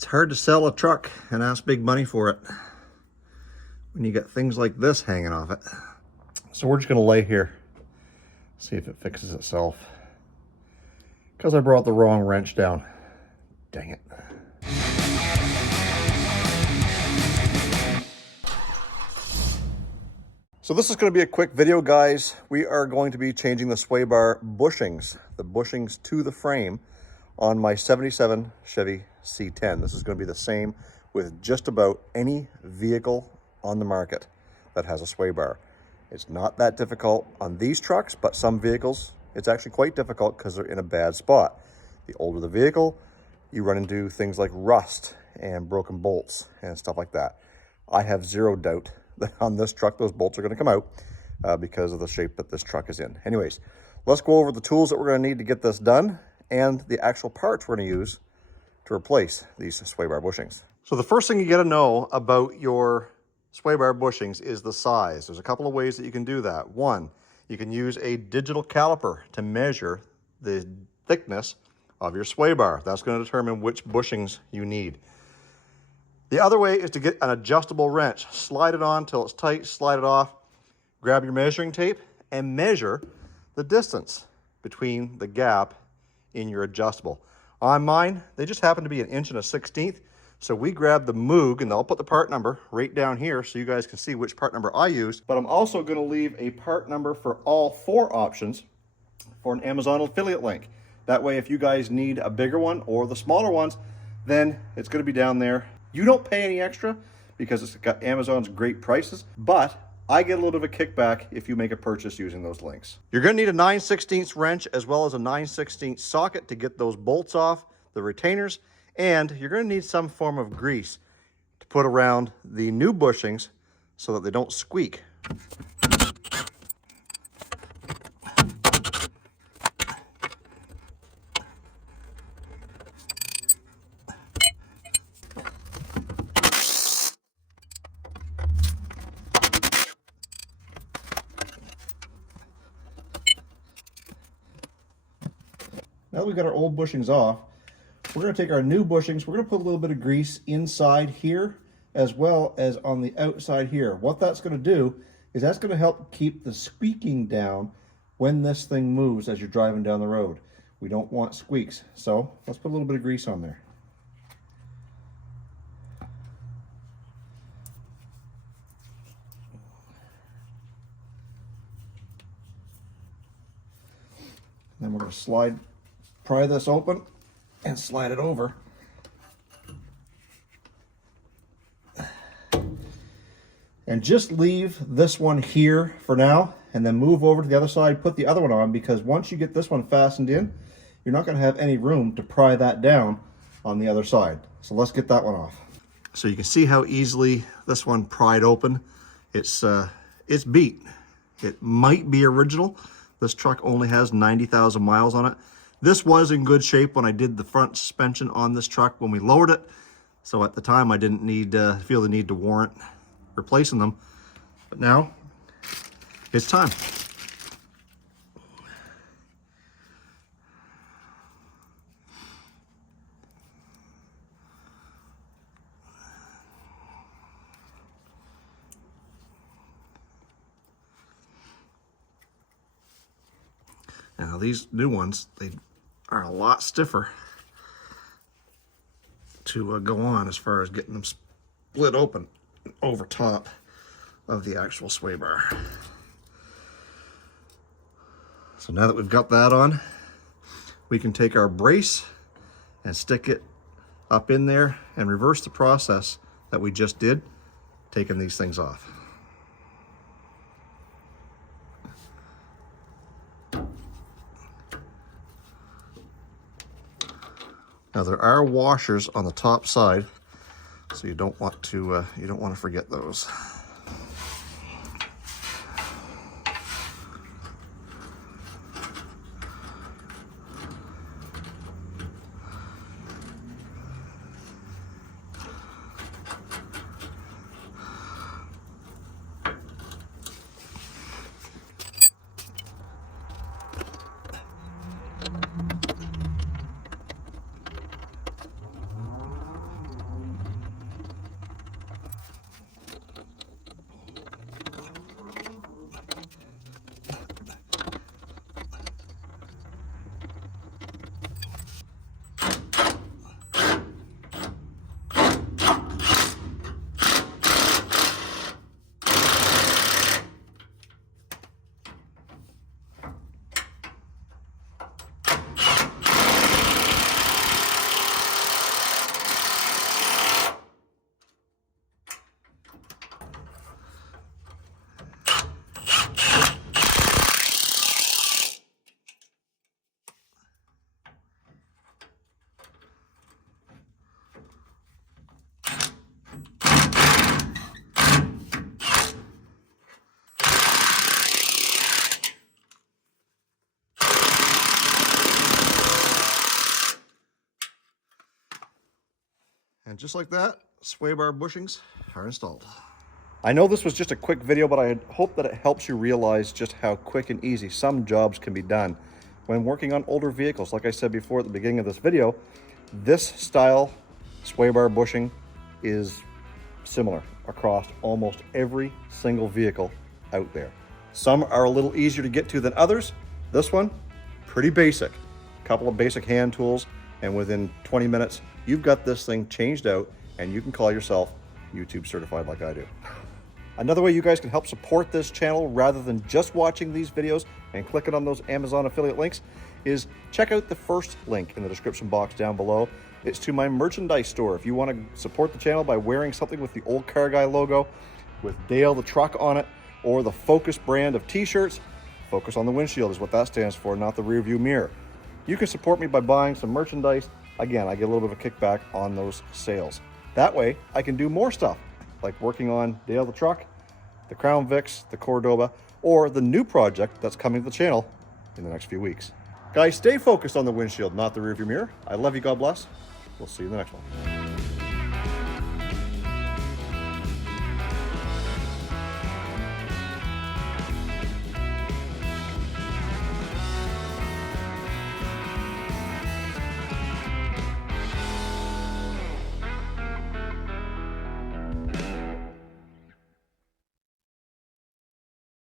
It's hard to sell a truck and ask big money for it when you get things like this hanging off it. So we're just gonna lay here, see if it fixes itself. Because I brought the wrong wrench down. Dang it. So this is going to be a quick video, guys. We are going to be changing the sway bar bushings, the bushings to the frame on my 77 Chevy C10. This is going to be the same with just about any vehicle on the market that has a sway bar. It's not that difficult on these trucks, but some vehicles, it's actually quite difficult because they're in a bad spot. The older the vehicle, you run into things like rust and broken bolts and stuff like that. I have zero doubt that on this truck, those bolts are going to come out because of the shape that this truck is in. Anyways, let's go over the tools that we're going to need to get this done and the actual parts we're going to use to replace these sway bar bushings. So the first thing you got to know about your sway bar bushings is the size. There's a couple of ways that you can do that. One, you can use a digital caliper to measure the thickness of your sway bar. That's going to determine which bushings you need. The other way is to get an adjustable wrench. Slide it on till it's tight, slide it off, grab your measuring tape, and measure the distance between the gap in your adjustable. On mine, they just happen to be 1 1/16 inch, so we grabbed the MOOG, and I'll put the part number right down here so you guys can see which part number I used, but I'm also going to leave a part number for all 4 options for an Amazon affiliate link. That way, if you guys need a bigger one or the smaller ones, then it's going to be down there. You don't pay any extra because it's got Amazon's great prices, but I get a little bit of a kickback if you make a purchase using those links. You're going to need a 9/16 wrench as well as a 9/16 socket to get those bolts off, the retainers, and you're going to need some form of grease to put around the new bushings so that they don't squeak. Now that we've got our old bushings off, we're going to take our new bushings, we're going to put a little bit of grease inside here as well as on the outside here. What that's going to do is that's going to help keep the squeaking down when this thing moves as you're driving down the road. We don't want squeaks, so let's put a little bit of grease on there. Then we're going to pry this open and slide it over. And just leave this one here for now and then move over to the other side, put the other one on, because once you get this one fastened in, you're not going to have any room to pry that down on the other side. So let's get that one off. So you can see how easily this one pried open. It's beat. It might be original. This truck only has 90,000 miles on it. This was in good shape when I did the front suspension on this truck when we lowered it. So at the time I didn't feel the need to warrant replacing them. But now it's time. Now these new ones, they are a lot stiffer to go on as far as getting them split open over top of the actual sway bar. So now that we've got that on, we can take our brace and stick it up in there and reverse the process that we just did, taking these things off. Now there are washers on the top side, so you don't want to forget those. And just like that, sway bar bushings are installed. I know this was just a quick video, but I hope that it helps you realize just how quick and easy some jobs can be done when working on older vehicles. Like I said before at the beginning of this video, this style sway bar bushing is similar across almost every single vehicle out there. Some are a little easier to get to than others. This one, pretty basic. A couple of basic hand tools, and within 20 minutes, you've got this thing changed out and you can call yourself YouTube certified like I do. Another way you guys can help support this channel rather than just watching these videos and clicking on those Amazon affiliate links is check out the first link in the description box down below. It's to my merchandise store. If you want to support the channel by wearing something with the Olde Carr Guy logo, with Dale the truck on it, or the Focus brand of t-shirts, Focus on the windshield is what that stands for, not the rear view mirror. You can support me by buying some merchandise. Again, I get a little bit of a kickback on those sales. That way, I can do more stuff, like working on Dale the truck, the Crown Vics, the Cordoba, or the new project that's coming to the channel in the next few weeks. Guys, stay focused on the windshield, not the rearview mirror. I love you, God bless. We'll see you in the next one.